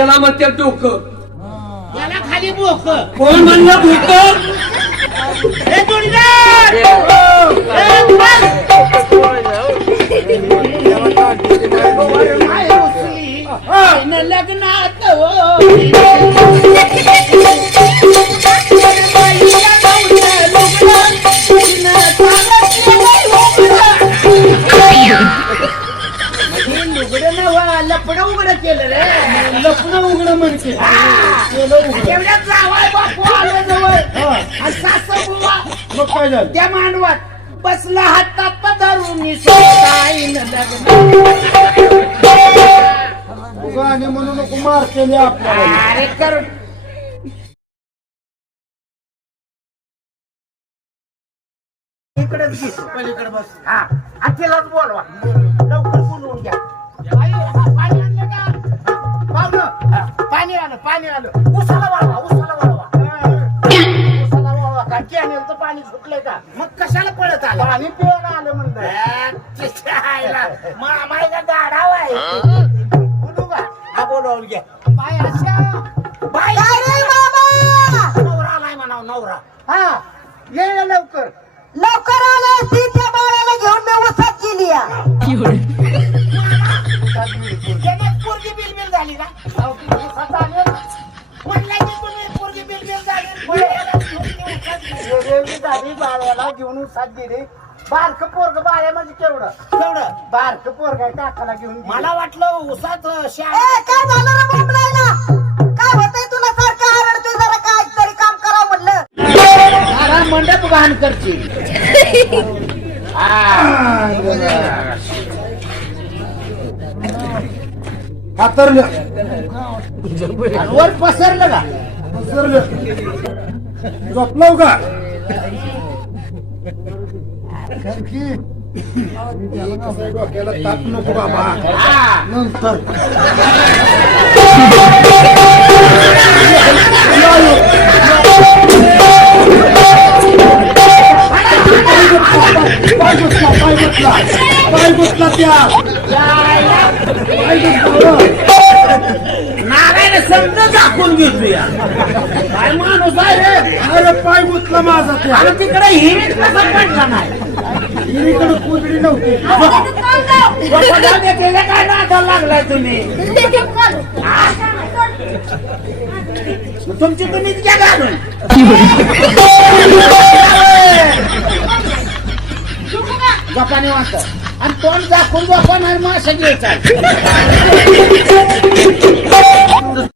त्याला म्हणते डोकं, त्याला खाली बोक. कोण म्हणलं भूक? हे जोडीदार! लग्नात लपडं उघडं केलं रे. लपणं उघडं म्हणजे एवढ्यात जावाय बापू आलं जवळ आणि सासू बुवा मग काय झालं? त्या मांडवात बसला हातात धरून सोताईन लग्न. गाणे म्हणू नको, मार केले आपल्याला. अरे कर इकडेच घे पलीकडे बस. हा तिलाच बोलवा, लवकर बोलवून घ्या. पाणी आणलं का? पाहुणं, पाणी आलं, पाणी आलं. उसाला वाळवा, उसाला वाळवा. उसाला वाळवा का? कॅनेल तर पाणी सुटलंय का? मग कशाला पळत आलं? पाणी पिवायला आलं म्हणलं. मामाय का गाढाव आहे? बोलू का? हा बोलवून घ्या. बाय अशा बाय नवरा आलाय म्हणाव, नवरा. हा ये लवकर. लवकर आले ती त्या बाळाला घेऊन मी उसात गेली पोरगी बिलबिल झाली ना? म्हणलं की तुम्ही पोरगी बिलबिल झाली, बाळाला घेऊन उसात गेली. बारक पोरग बाळ्या म्हणजे केवढं बारक पोरग टाकाला घेऊन. मला वाटलं उसात काय झालं रे बोंबलायला? काय होतंय तुला सारखं आरडतोय? जरा काय तरी काम करा म्हणलं. मंडप घाण करते. हातरलं वर पसरलं का? झोपलाव का? डोक्याला ताप नको बाबा. नंतर पाय बसला त्या नारायण समज दाखवून घेतो या. काय माणूस आहे रे? अरे पाय गुतला माझा त्या. अरे तिकडे हिरीत कसा पडला नाही? हिरीकडे कुदरी नव्हती. केलं काय नाकाला लागलाय तुम्ही? तुमची तुम्हीच घ्या घालून. गपाने वाटत आणि तोंड दाखवून गप्पा नाही, माशा घ्यायचा.